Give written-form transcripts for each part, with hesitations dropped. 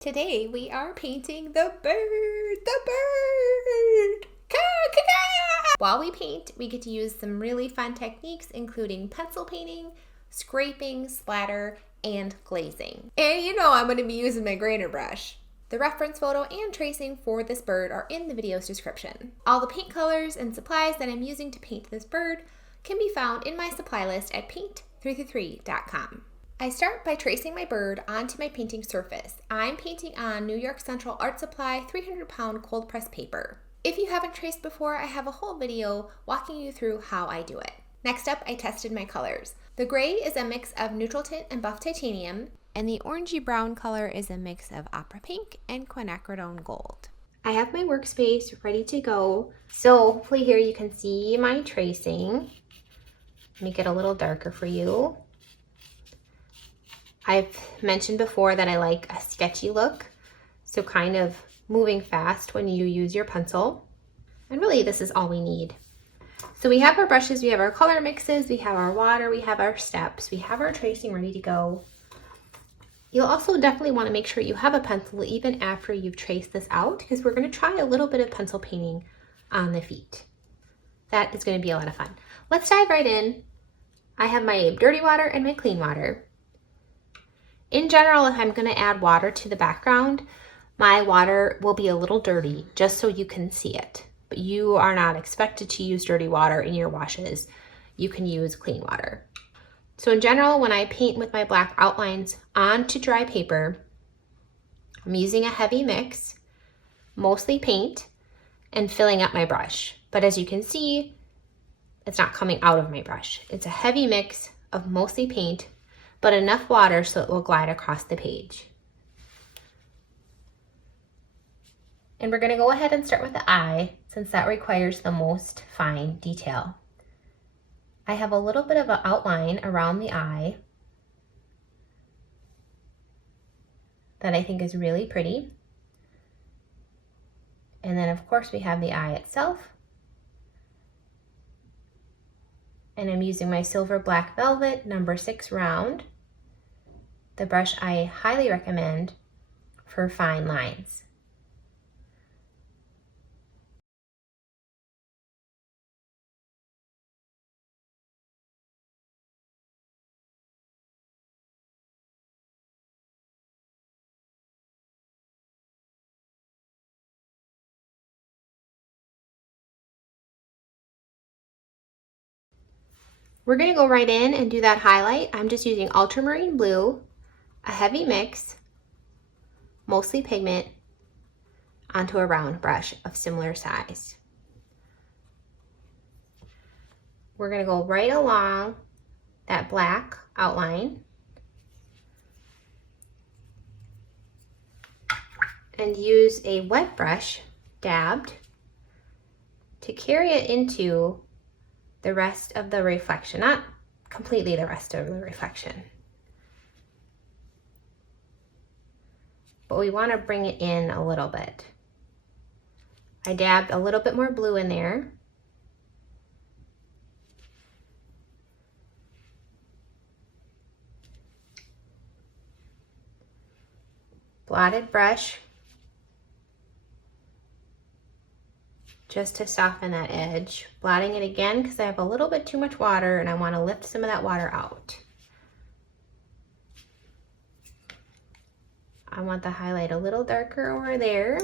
Today we are painting the bird, Caw-caw-caw! While we paint, we get to use some really fun techniques, including pencil painting, scraping, splatter, and glazing. And you know I'm going to be using my grainer brush. The reference photo and tracing for this bird are in the video's description. All the paint colors and supplies that I'm using to paint this bird can be found in my supply list at paint333.com. I start by tracing my bird onto my painting surface. I'm painting on New York Central Art Supply 300-pound cold press paper. If you haven't traced before, I have a whole video walking you through how I do it. Next up, I tested my colors. The gray is a mix of neutral tint and buff titanium, and the orangey brown color is a mix of opera pink and quinacridone gold. I have my workspace ready to go. So hopefully here you can see my tracing. Make it a little darker for you. I've mentioned before that I like a sketchy look, so kind of moving fast when you use your pencil. And really this is all we need. So we have our brushes, we have our color mixes, we have our water, we have our steps, we have our tracing ready to go. You'll also definitely want to make sure you have a pencil even after you've traced this out, because we're going to try a little bit of pencil painting on the feet. That is going to be a lot of fun. Let's dive right in. I have my dirty water and my clean water. In general, if I'm going to add water to the background, my water will be a little dirty just so you can see it. But you are not expected to use dirty water in your washes. You can use clean water. So in general, when I paint with my black outlines onto dry paper, I'm using a heavy mix, mostly paint, and filling up my brush. But as you can see, it's not coming out of my brush. It's a heavy mix of mostly paint, but enough water so it will glide across the page. And we're going to go ahead and start with the eye, since that requires the most fine detail. I have a little bit of an outline around the eye that I think is really pretty. And then of course we have the eye itself. And I'm using my Silver Black Velvet number 6 round, the brush I highly recommend for fine lines. We're going to go right in and do that highlight. I'm just using ultramarine blue, a heavy mix, mostly pigment, onto a round brush of similar size. We're going to go right along that black outline and use a wet brush, dabbed, to carry it into the rest of the reflection, not completely the rest of the reflection. But we want to bring it in a little bit. I dabbed a little bit more blue in there. Blotted brush, just to soften that edge. Blotting it again because I have a little bit too much water and I want to lift some of that water out. I want the highlight a little darker over there.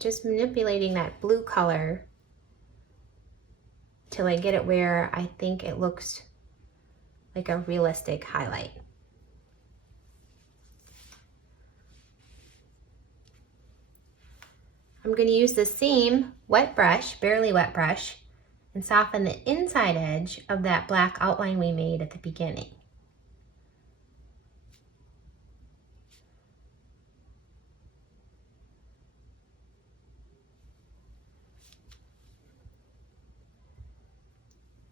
Just manipulating that blue color till I get it where I think it looks like a realistic highlight. I'm going to use the same wet brush, barely wet brush, and soften the inside edge of that black outline we made at the beginning.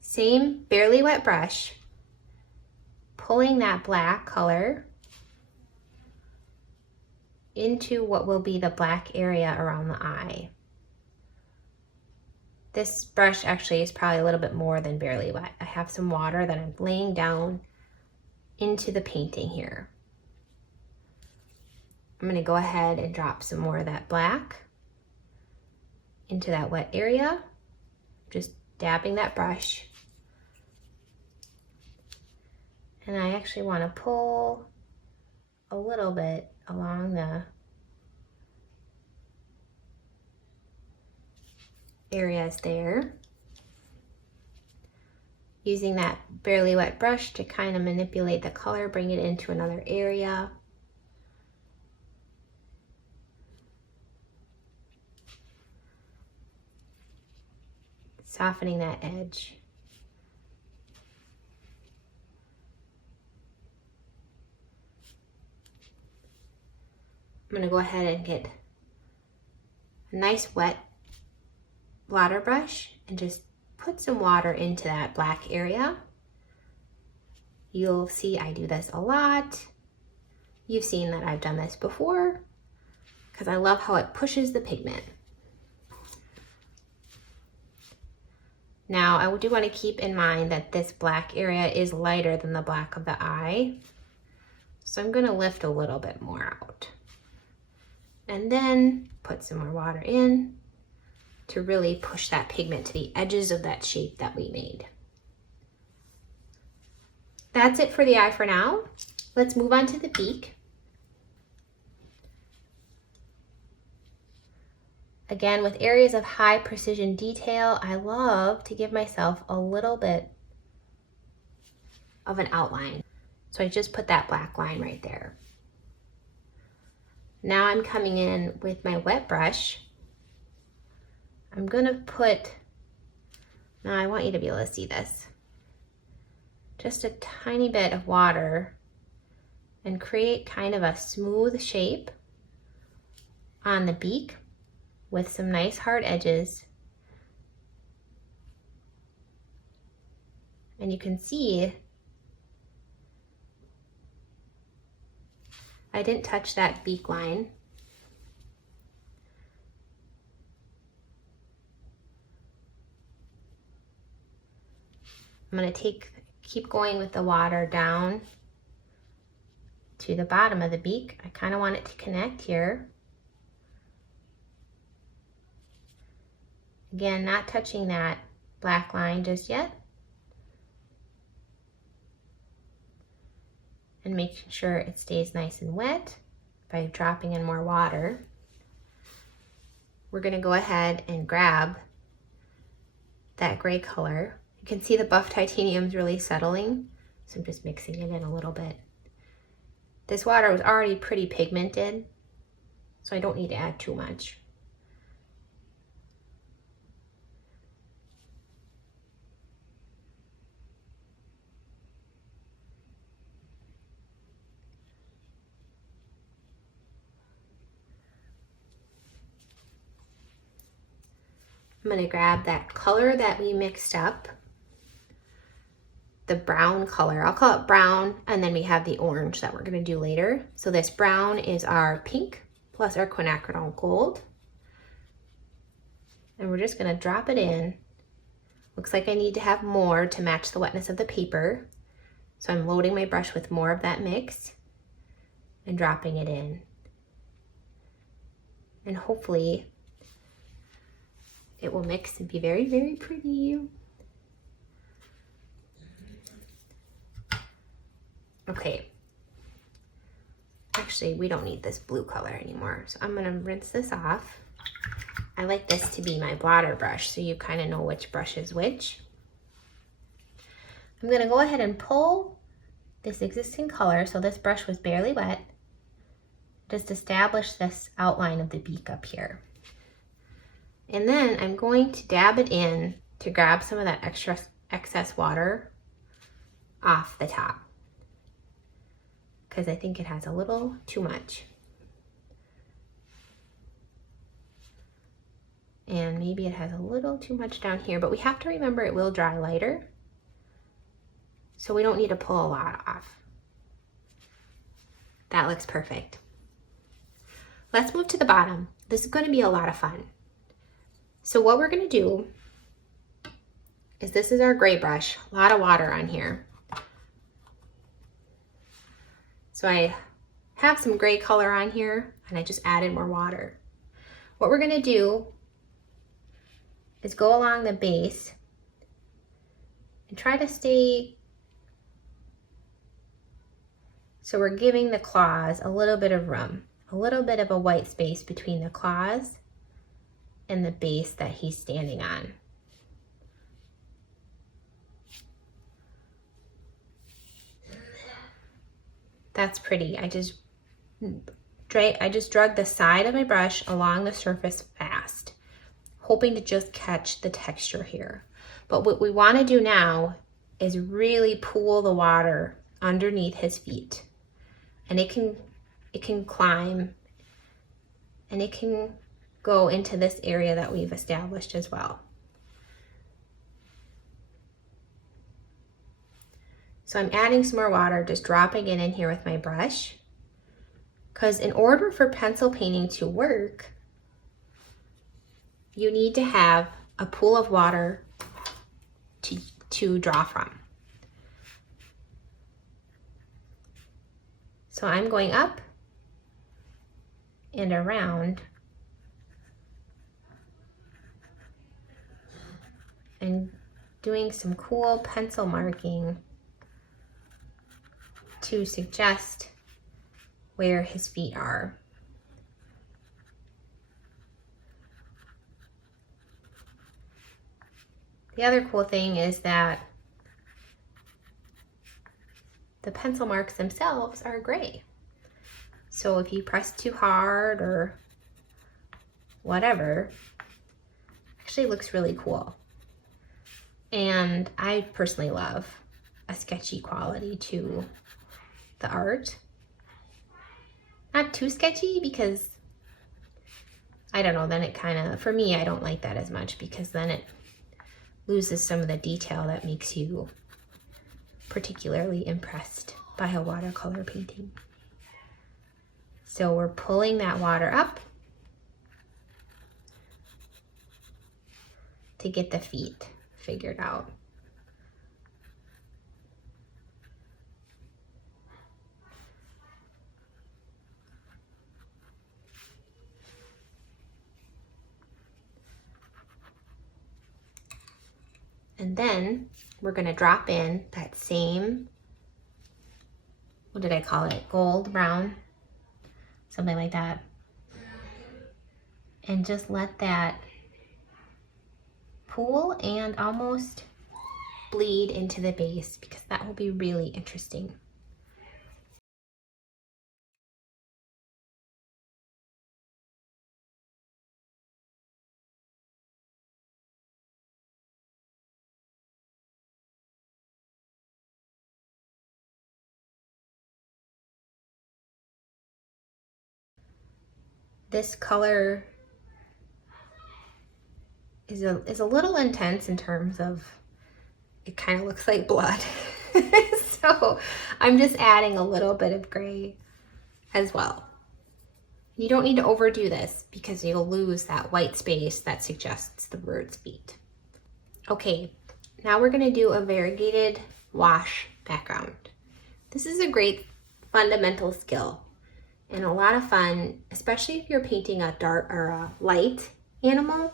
Same barely wet brush, pulling that black color into what will be the black area around the eye. This brush actually is probably a little bit more than barely wet. I have some water that I'm laying down into the painting here. I'm gonna go ahead and drop some more of that black into that wet area, just dabbing that brush. And I actually want to pull a little bit along the areas there, using that barely wet brush to kind of manipulate the color, bring it into another area. Softening that edge. I'm going to go ahead and get a nice wet blotter brush and just put some water into that black area. You'll see I do this a lot. You've seen that I've done this before because I love how it pushes the pigment. Now I do want to keep in mind that this black area is lighter than the black of the eye. So I'm going to lift a little bit more out. And then put some more water in to really push that pigment to the edges of that shape that we made. That's it for the eye for now. Let's move on to the beak. Again, with areas of high precision detail, I love to give myself a little bit of an outline. So I just put that black line right there. Now I'm coming in with my wet brush. I'm gonna put, now I want you to be able to see this, just a tiny bit of water and create kind of a smooth shape on the beak with some nice hard edges. And you can see I didn't touch that beak line. I'm going to keep going with the water down to the bottom of the beak. I kind of want it to connect here. Again, not touching that black line just yet. And making sure it stays nice and wet by dropping in more water. We're going to go ahead and grab that gray color. You can see the buff titanium is really settling, so I'm just mixing it in a little bit. This water was already pretty pigmented, so I don't need to add too much. I'm going to grab that color that we mixed up, the brown color. I'll call it brown, and then we have the orange that we're going to do later. So this brown is our pink plus our quinacridone gold. And we're just going to drop it in. Looks like I need to have more to match the wetness of the paper. So I'm loading my brush with more of that mix and dropping it in. And hopefully it will mix and be very, very pretty. Okay. Actually, we don't need this blue color anymore. So I'm gonna rinse this off. I like this to be my blotter brush, so you kind of know which brush is which. I'm gonna go ahead and pull this existing color. So this brush was barely wet. Just establish this outline of the beak up here. And then I'm going to dab it in to grab some of that excess water off the top, because I think it has a little too much. And maybe it has a little too much down here, but we have to remember it will dry lighter, so we don't need to pull a lot off. That looks perfect. Let's move to the bottom. This is going to be a lot of fun. So what we're going to do is, this is our gray brush, a lot of water on here. So I have some gray color on here, and I just added more water. What we're gonna do is go along the base and try to stay, so we're giving the claws a little bit of room, a little bit of a white space between the claws and the base that he's standing on. That's pretty. I just drug the side of my brush along the surface fast, hoping to just catch the texture here. But what we want to do now is really pool the water underneath his feet. And it can climb, and it can go into this area that we've established as well. So I'm adding some more water, just dropping it in here with my brush. Because in order for pencil painting to work, you need to have a pool of water to draw from. So I'm going up and around and doing some cool pencil marking to suggest where his feet are. The other cool thing is that the pencil marks themselves are gray. So if you press too hard or whatever, actually looks really cool. And I personally love a sketchy quality to the art. Not too sketchy, because I don't know, then it kind of, for me, I don't like that as much, because then it loses some of the detail that makes you particularly impressed by a watercolor painting. So we're pulling that water up to get the feet figured out. And then we're gonna drop in that same, what did I call it? Gold, brown, something like that. And just let that pool and almost bleed into the base, because that will be really interesting. This color is a little intense in terms of, it kind of looks like blood. So I'm just adding a little bit of gray as well. You don't need to overdo this, because you'll lose that white space that suggests the bird's feet. Okay, now we're gonna do a variegated wash background. This is a great fundamental skill and a lot of fun, especially if you're painting a dark or a light animal.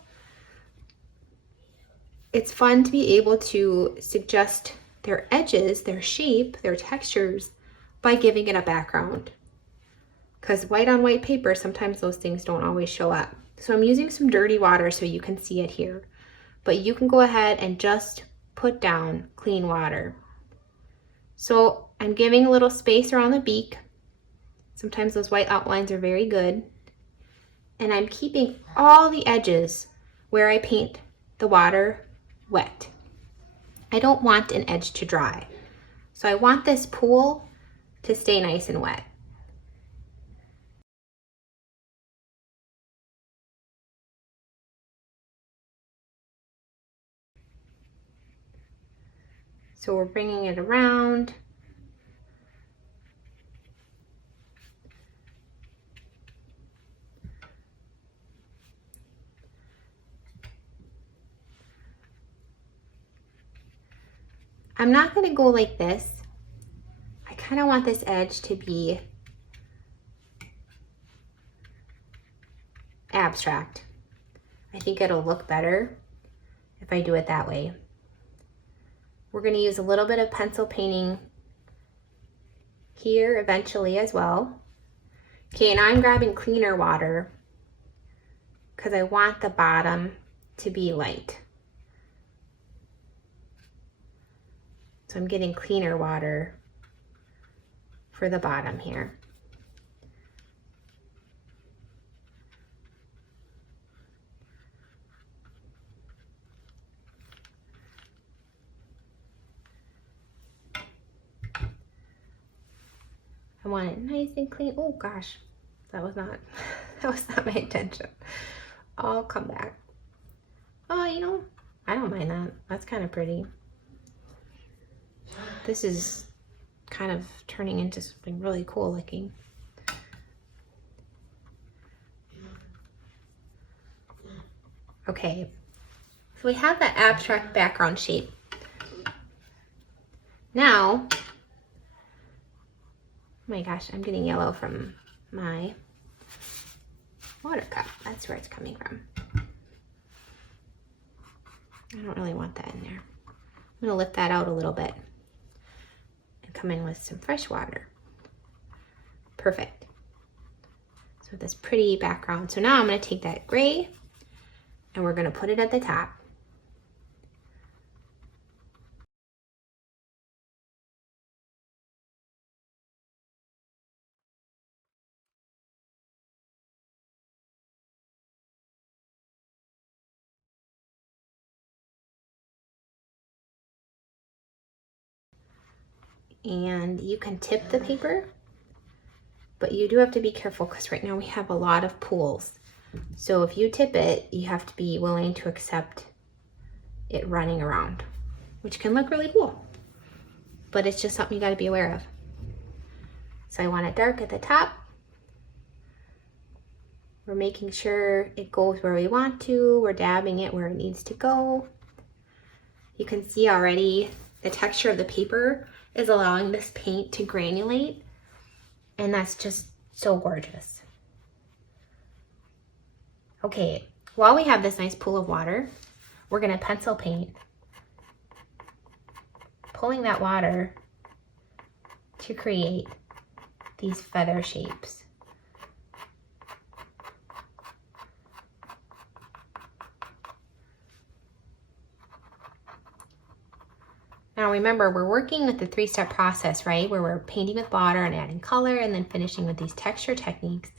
It's fun to be able to suggest their edges, their shape, their textures by giving it a background. Because white on white paper, sometimes those things don't always show up. So I'm using some dirty water so you can see it here. But you can go ahead and just put down clean water. So I'm giving a little space around the beak. Sometimes those white outlines are very good. And I'm keeping all the edges where I paint the water wet. I don't want an edge to dry. So I want this pool to stay nice and wet. So we're bringing it around. I'm not going to go like this. I kind of want this edge to be abstract. I think it'll look better if I do it that way. We're going to use a little bit of pencil painting here eventually as well. Okay, and I'm grabbing cleaner water because I want the bottom to be light. So I'm getting cleaner water for the bottom here. I want it nice and clean. Oh gosh, that was not my intention. I'll come back. Oh, you know, I don't mind that. That's kind of pretty. This is kind of turning into something really cool looking. Okay, so we have that abstract background shape. Now, oh my gosh, I'm getting yellow from my water cup. That's where it's coming from. I don't really want that in there. I'm gonna lift that out a little bit and come in with some fresh water. Perfect. So this pretty background. So now I'm gonna take that gray and we're gonna put it at the top. And you can tip the paper, but you do have to be careful because right now we have a lot of pools. So if you tip it, you have to be willing to accept it running around, which can look really cool, but it's just something you got to be aware of. So I want it dark at the top. We're making sure it goes where we want to. We're dabbing it where it needs to go. You can see already the texture of the paper is allowing this paint to granulate, and that's just so gorgeous. Okay, while we have this nice pool of water, we're gonna pencil paint, pulling that water to create these feather shapes. Now remember, we're working with the 3-step process, right? Where we're painting with water and adding color and then finishing with these texture techniques.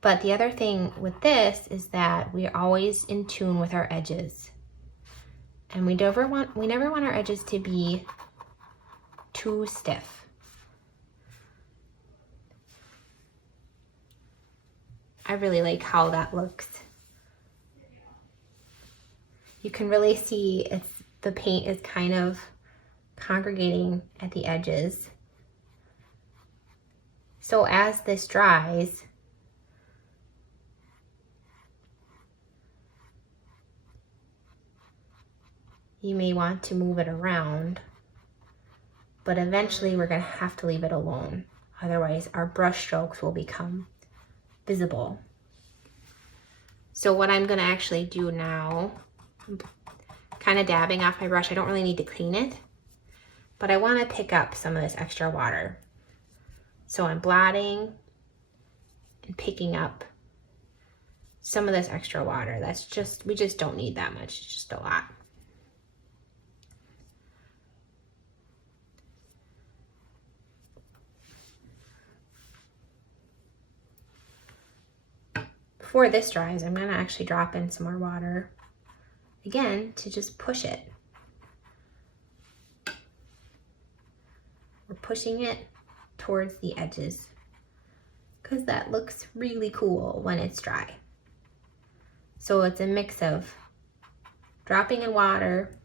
But the other thing with this is that we're always in tune with our edges. And we never want our edges to be too stiff. I really like how that looks. You can really see the paint is kind of congregating at the edges. So as this dries, you may want to move it around, but eventually we're going to have to leave it alone. Otherwise our brush strokes will become visible. So what I'm going to actually do now, I'm kind of dabbing off my brush. I don't really need to clean it, but I want to pick up some of this extra water. So I'm blotting and picking up some of this extra water. We just don't need that much. It's just a lot. Before this dries, I'm gonna actually drop in some more water again to just push it. We're pushing it towards the edges because that looks really cool when it's dry. So it's a mix of dropping in water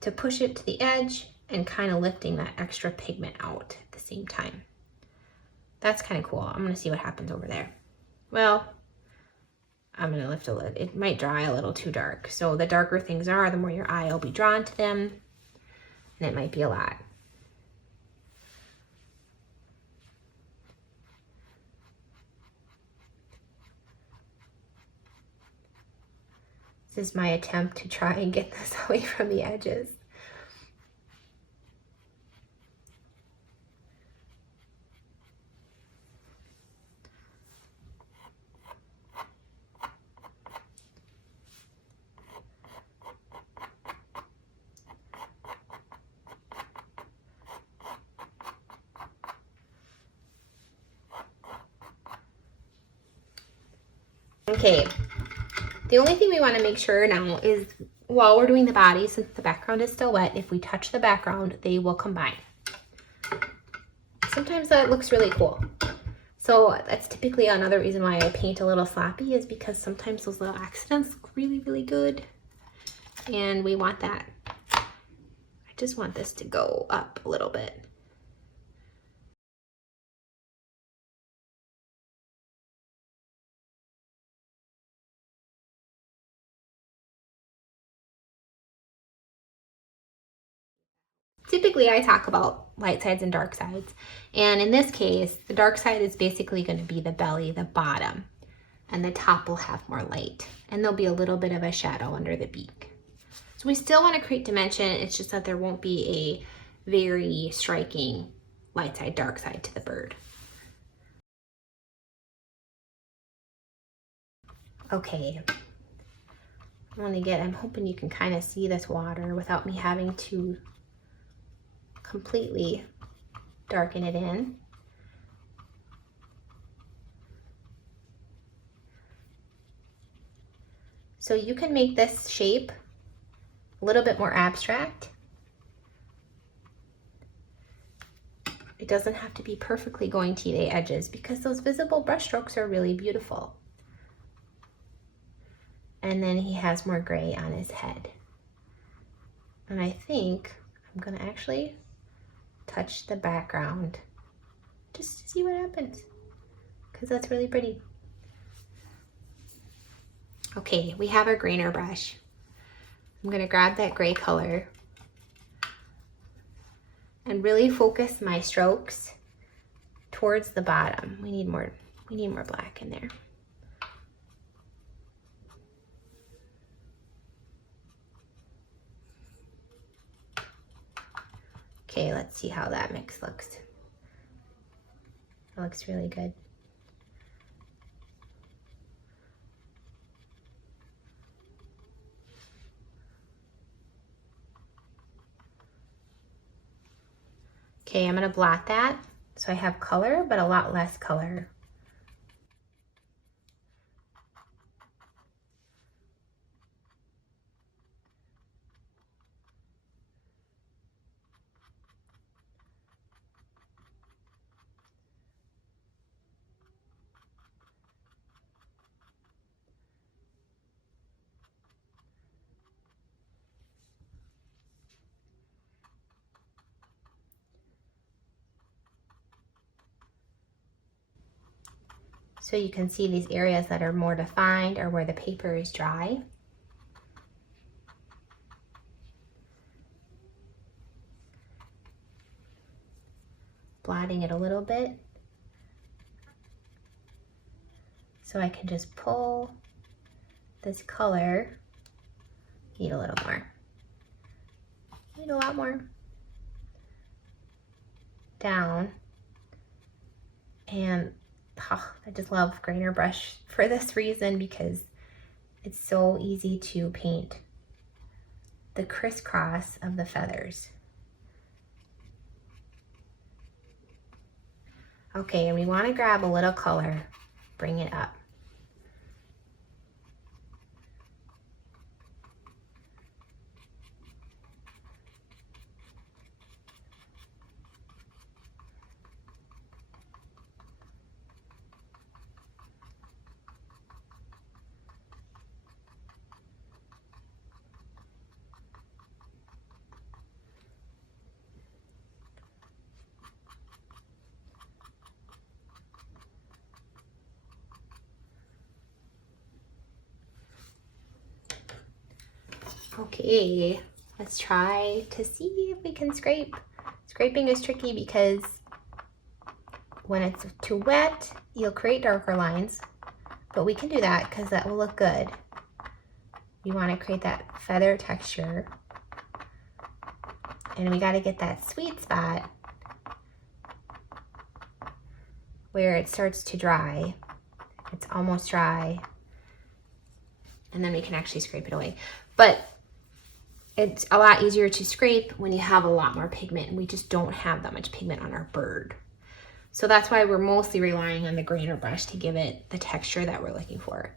to push it to the edge and kind of lifting that extra pigment out at the same time. That's kind of cool. I'm gonna see what happens over there. Well, I'm gonna lift a little. It might dry a little too dark. So the darker things are, the more your eye will be drawn to them, and it might be a lot. This is my attempt to try and get this away from the edges. Okay, the only thing we want to make sure now is while we're doing the body, since the background is still wet, if we touch the background, they will combine. Sometimes that looks really cool. So that's typically another reason why I paint a little sloppy, is because sometimes those little accidents look really, really good. And we want that. I just want this to go up a little bit. Typically, I talk about light sides and dark sides. And in this case, the dark side is basically going to be the belly, the bottom. And the top will have more light. And there'll be a little bit of a shadow under the beak. So we still want to create dimension. It's just that there won't be a very striking light side, dark side to the bird. Okay. I'm hoping you can kind of see this water without me having to completely darken it in. So you can make this shape a little bit more abstract. It doesn't have to be perfectly going to the edges because those visible brush strokes are really beautiful. And then he has more gray on his head. And I think I'm gonna actually touch the background just to see what happens, because that's really pretty. Okay, we have our grainer brush. I'm gonna grab that gray color and really focus my strokes towards the bottom. We need more black in there. Okay, let's see how that mix looks. It looks really good. Okay, I'm gonna blot that so I have color, but a lot less color. So you can see these areas that are more defined are where the paper is dry. Blotting it a little bit so I can just pull this color. Need a little more. Need a lot more. Down. And I just love grainer brush for this reason, because it's so easy to paint the crisscross of the feathers. Okay, and we want to grab a little color, bring it up. Okay, let's try to see if we can scrape. Scraping is tricky because when it's too wet, you'll create darker lines, but we can do that because that will look good. You want to create that feather texture. And we got to get that sweet spot where it starts to dry. It's almost dry. And then we can actually scrape it away. But it's a lot easier to scrape when you have a lot more pigment, and we just don't have that much pigment on our bird. So that's why we're mostly relying on the grainer brush to give it the texture that we're looking for.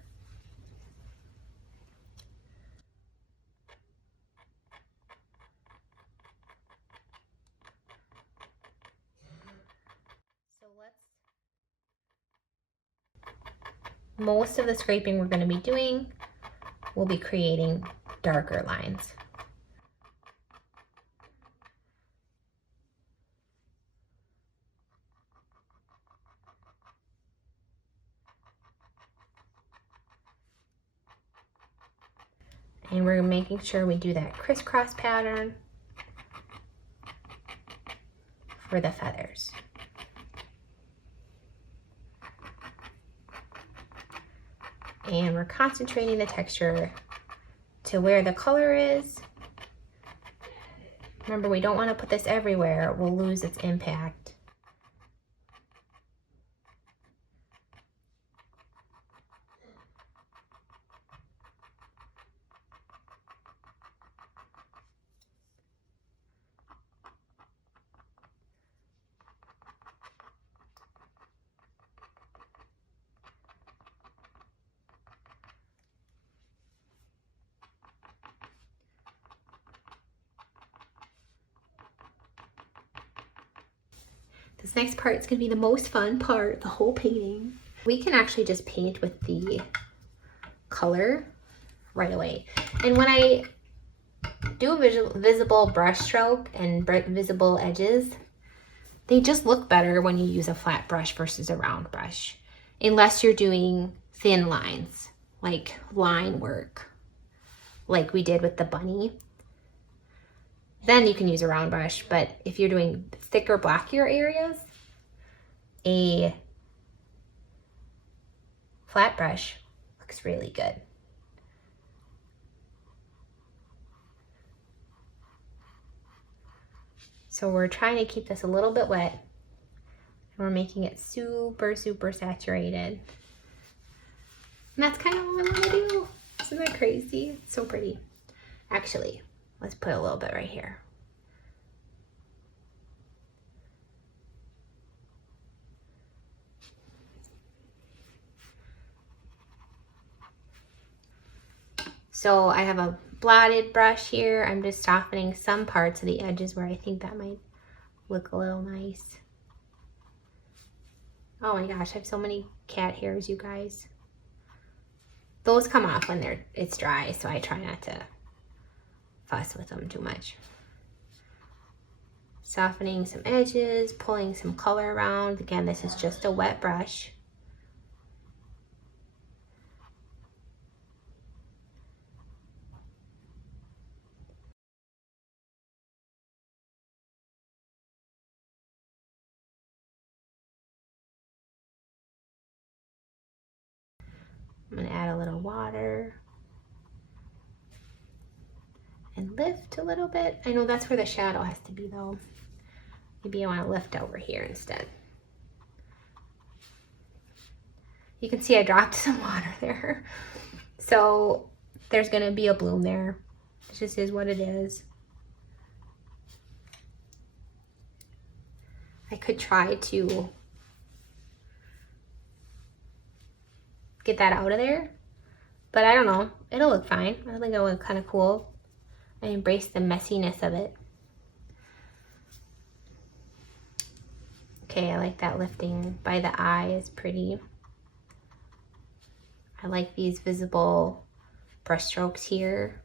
Most of the scraping we're going to be doing will be creating darker lines. And we're making sure we do that crisscross pattern for the feathers. And we're concentrating the texture to where the color is. Remember, we don't want to put this everywhere. We'll lose its impact. This next part is going to be the most fun part, the whole painting. We can actually just paint with the color right away. And when I do a visible brush stroke and visible edges, they just look better when you use a flat brush versus a round brush. Unless you're doing thin lines, like line work, like we did with the bunny. Then you can use a round brush, but if you're doing thicker, blockier areas, a flat brush looks really good. So we're trying to keep this a little bit wet, and we're making it super, super saturated. And that's kind of all I'm gonna do. Isn't that crazy? It's so pretty. Actually, let's put a little bit right here. So I have a blotted brush here. I'm just softening some parts of the edges where I think that might look a little nice. Oh my gosh, I have so many cat hairs, you guys. Those come off when it's dry, so I try not to fuss with them too much. Softening some edges, pulling some color around. Again, this is just a wet brush. I'm gonna add a little water and lift a little bit. I know that's where the shadow has to be though. Maybe I want to lift over here instead. You can see I dropped some water there. So there's gonna be a bloom there. It just is what it is. I could try to get that out of there, but I don't know. It'll look fine. I think it'll look kind of cool. I embrace the messiness of it. Okay, I like that lifting by the eye is pretty. I like these visible brush strokes here.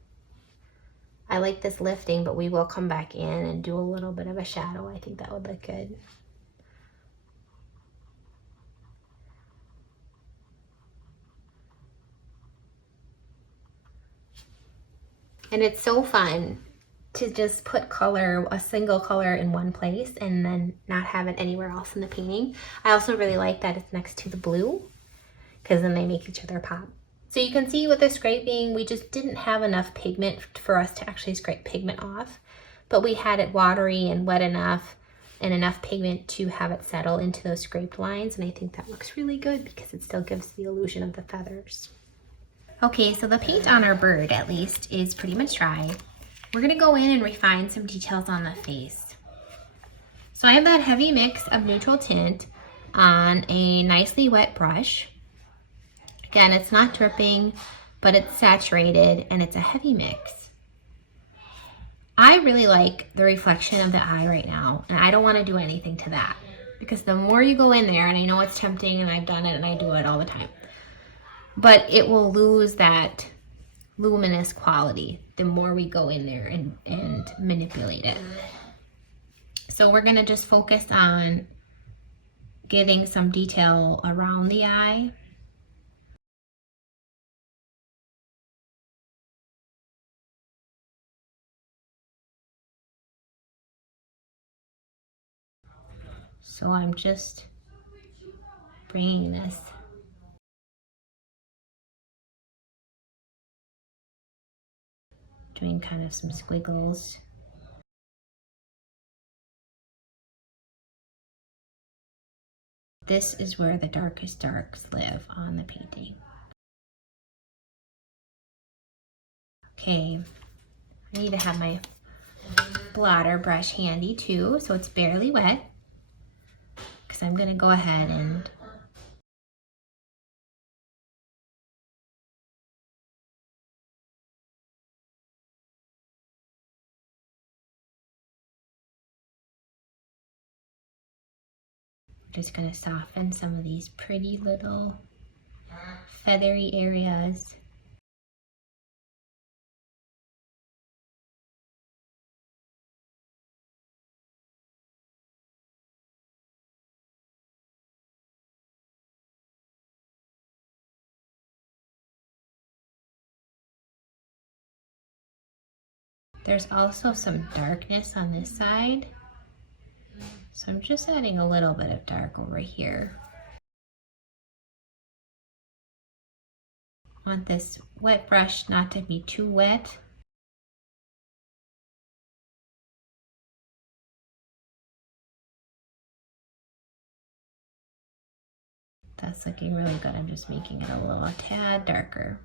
I like this lifting, but we will come back in and do a little bit of a shadow. I think that would look good. And it's so fun to just put color, a single color in one place and then not have it anywhere else in the painting. I also really like that it's next to the blue because then they make each other pop. So you can see with the scraping, we just didn't have enough pigment for us to actually scrape pigment off, but we had it watery and wet enough and enough pigment to have it settle into those scraped lines. And I think that looks really good because it still gives the illusion of the feathers. Okay, so the paint on our bird, at least, is pretty much dry. We're gonna go in and refine some details on the face. So I have that heavy mix of neutral tint on a nicely wet brush. Again, it's not dripping, but it's saturated and it's a heavy mix. I really like the reflection of the eye right now, and I don't want to do anything to that because the more you go in there, and I know it's tempting and I've done it and I do it all the time, but it will lose that luminous quality the more we go in there and manipulate it. So we're gonna just focus on getting some detail around the eye. So I'm just bringing this doing kind of some squiggles. This is where the darkest darks live on the painting. Okay, I need to have my blotter brush handy too, so it's barely wet, because I'm gonna go ahead and just gonna soften some of these pretty little feathery areas. There's also some darkness on this side, so I'm just adding a little bit of dark over here. I want this wet brush not to be too wet. That's looking really good. I'm just making it a little tad darker.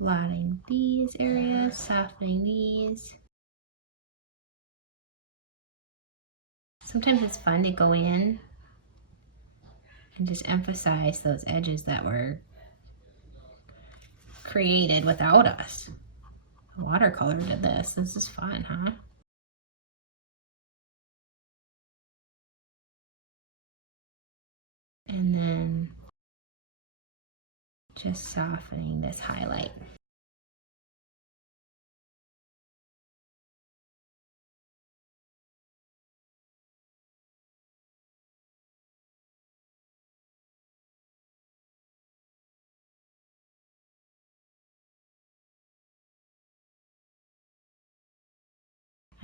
Blotting these areas, softening these. Sometimes it's fun to go in and just emphasize those edges that were created without us. Watercolor did this. This is fun, huh? And then just softening this highlight.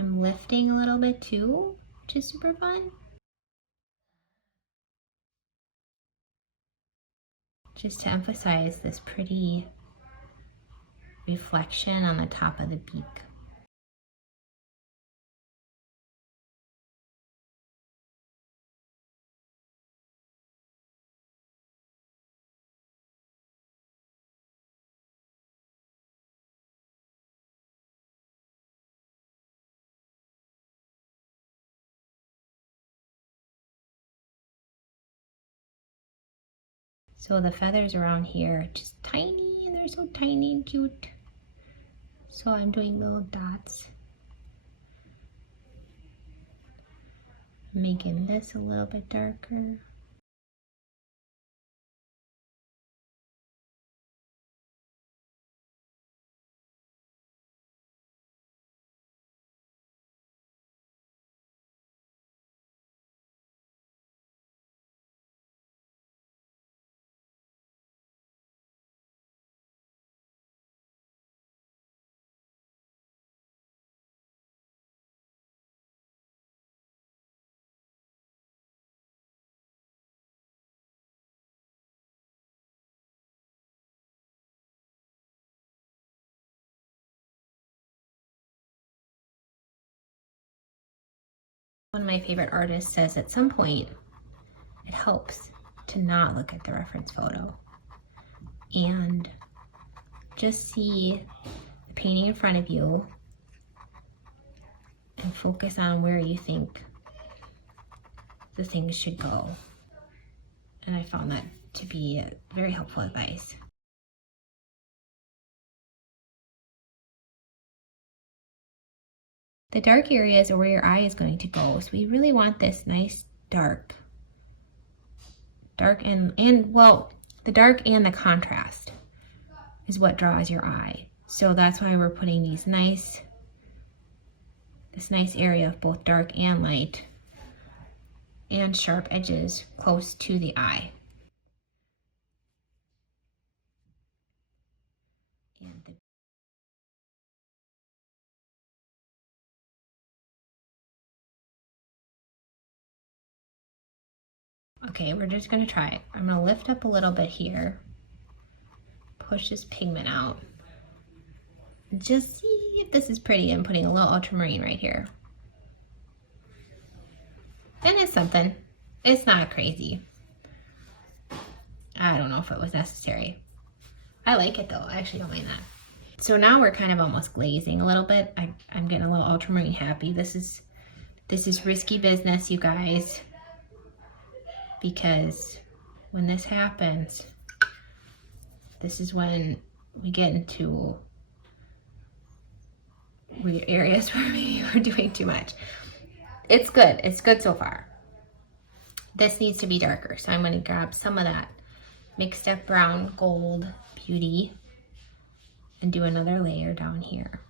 I'm lifting a little bit too, which is super fun. Just to emphasize this pretty reflection on the top of the beak. So the feathers around here are just tiny, and they're so tiny and cute. So I'm doing little dots. Making this a little bit darker. One of my favorite artists says at some point it helps to not look at the reference photo and just see the painting in front of you and focus on where you think the things should go. And I found that to be very helpful advice. The dark areas are where your eye is going to go. So we really want this nice dark and well, the dark and the contrast is what draws your eye. So that's why we're putting this nice area of both dark and light and sharp edges close to the eye. Okay, we're just gonna try it. I'm gonna lift up a little bit here, push this pigment out, just see if this is pretty. I'm putting a little ultramarine right here. And it's something. It's not crazy. I don't know if it was necessary. I like it though, I actually don't mind that. So now we're kind of almost glazing a little bit. I'm getting a little ultramarine happy. This is risky business, you guys. Because when this happens, this is when we get into weird areas where maybe we're doing too much. It's good so far. This needs to be darker, so I'm going to grab some of that mixed up brown gold beauty and do another layer down here.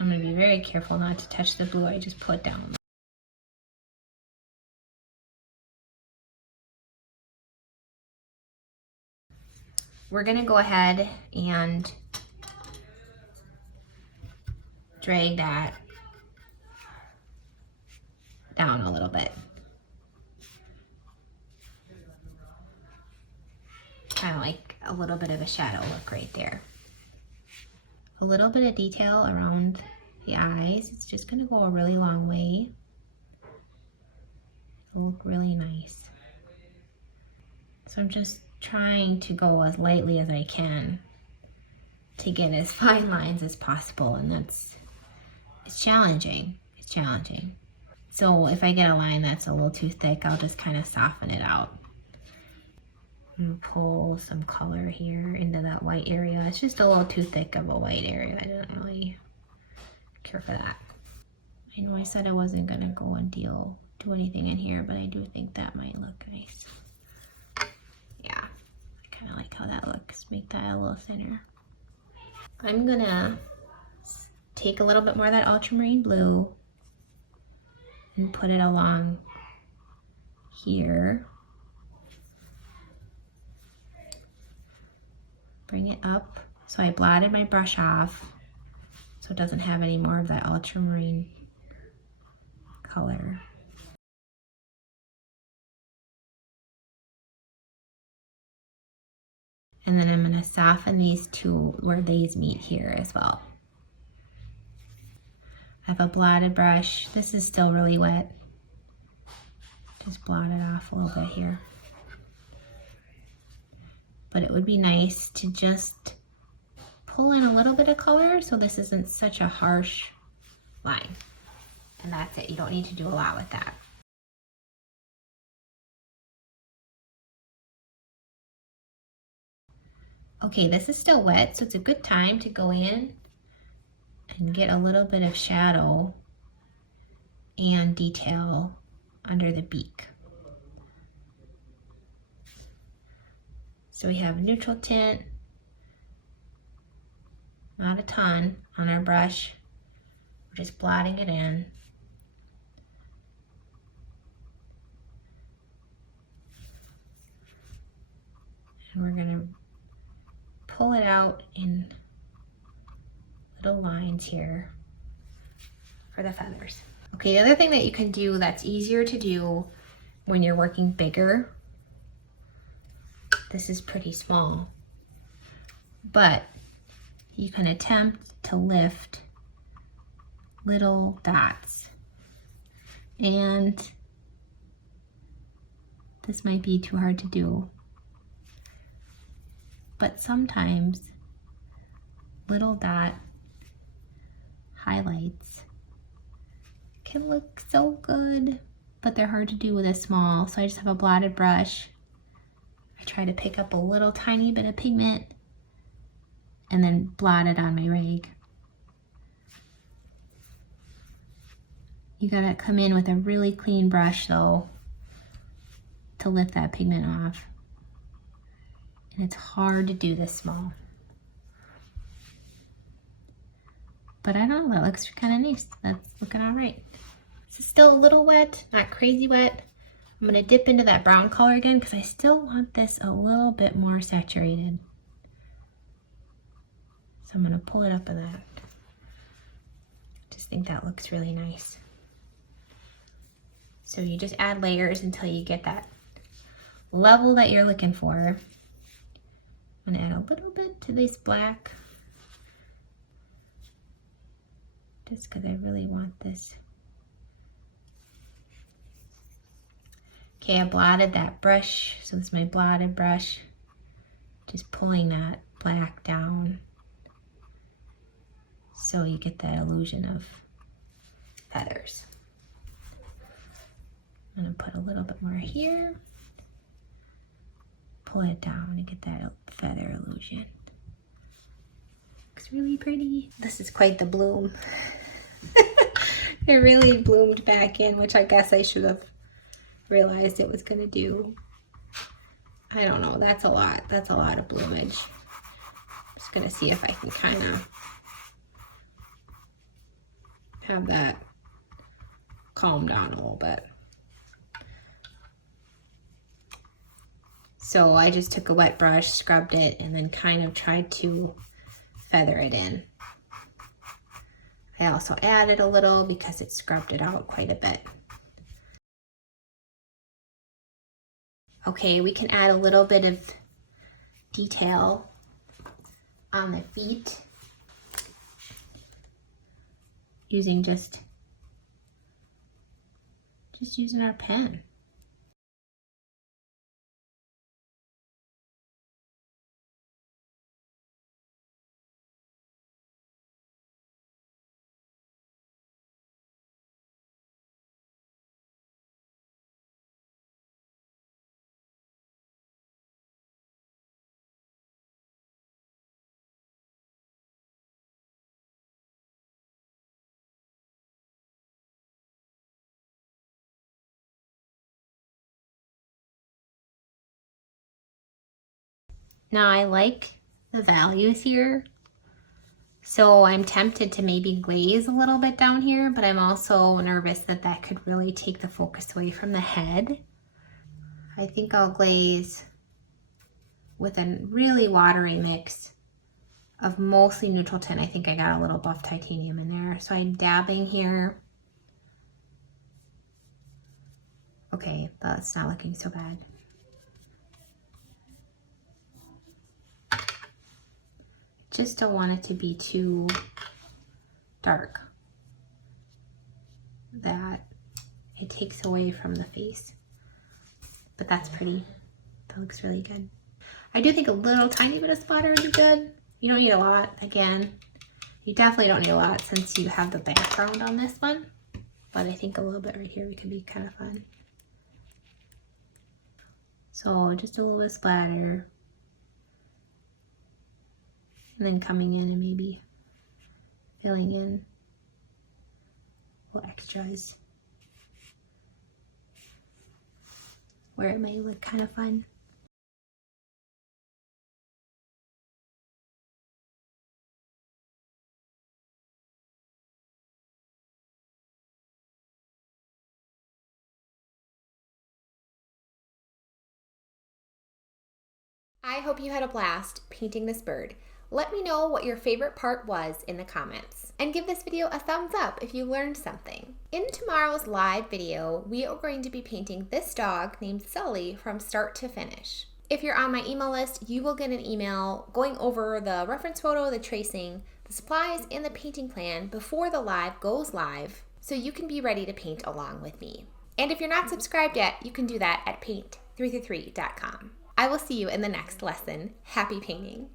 I'm going to be very careful not to touch the blue I just put down. We're going to go ahead and drag that down a little bit. Kind of like a little bit of a shadow look right there. A little bit of detail around the eyes. It's just going to go a really long way. It'll look really nice. So I'm just trying to go as lightly as I can to get as fine lines as possible, and it's challenging. It's challenging. So if I get a line that's a little too thick, I'll just kind of soften it out. And pull some color here into that white area. It's just a little too thick of a white area. I don't really care for that. I know I said I wasn't gonna go and do anything in here, but I do think that might look nice. Yeah, I kind of like how that looks. Make that a little thinner. I'm gonna take a little bit more of that ultramarine blue and put it along here. Bring it up. So I blotted my brush off so it doesn't have any more of that ultramarine color. And then I'm going to soften these two where these meet here as well. I have a blotted brush. This is still really wet. Just blot it off a little bit here. But it would be nice to just pull in a little bit of color so this isn't such a harsh line. And that's it. You don't need to do a lot with that. Okay, this is still wet, so it's a good time to go in and get a little bit of shadow and detail under the beak. So we have a neutral tint, not a ton on our brush. We're just blotting it in. And we're gonna pull it out in little lines here for the feathers. Okay, the other thing that you can do that's easier to do when you're working bigger, this is pretty small, but you can attempt to lift little dots. And this might be too hard to do, but sometimes little dot highlights can look so good, but they're hard to do with a small. So I just have a blotted brush. I try to pick up a little tiny bit of pigment and then blot it on my rag. You gotta come in with a really clean brush though to lift that pigment off. And it's hard to do this small. But I don't know, that looks kind of nice. That's looking all right. This is still a little wet, not crazy wet. I'm gonna dip into that brown color again because I still want this a little bit more saturated. So I'm gonna pull it up with that. Just think that looks really nice. So you just add layers until you get that level that you're looking for. I'm gonna add a little bit to this black, just because I really want this. Okay, I blotted that brush, so this is my blotted brush. Just pulling that black down so you get that illusion of feathers. I'm gonna put a little bit more here. Pull it down to get that feather illusion. Looks really pretty. This is quite the bloom. It really bloomed back in, which I guess I should have realized it was gonna do. I don't know, that's a lot. That's a lot of bloomage. I'm just gonna see if I can kind of have that calm down a little bit. So I just took a wet brush, scrubbed it, and then kind of tried to feather it in. I also added a little because it scrubbed it out quite a bit. Okay, we can add a little bit of detail on the feet using just using our pen. Now I like the values here, so I'm tempted to maybe glaze a little bit down here, but I'm also nervous that that could really take the focus away from the head. I think I'll glaze with a really watery mix of mostly neutral tint. I think I got a little buff titanium in there, so I'm dabbing here. Okay, that's not looking so bad. Just don't want it to be too dark that it takes away from the face. But that's pretty. That looks really good. I do think a little tiny bit of splatter would be good. You don't need a lot, again. You definitely don't need a lot since you have the background on this one. But I think a little bit right here could be kind of fun. So just a little bit of splatter. And then coming in and maybe filling in little extras where it may look kind of fun. I hope you had a blast painting this bird. Let me know what your favorite part was in the comments. And give this video a thumbs up if you learned something. In tomorrow's live video, we are going to be painting this dog named Sully from start to finish. If you're on my email list, you will get an email going over the reference photo, the tracing, the supplies, and the painting plan before the live goes live, so you can be ready to paint along with me. And if you're not subscribed yet, you can do that at paint333.com. I will see you in the next lesson. Happy painting!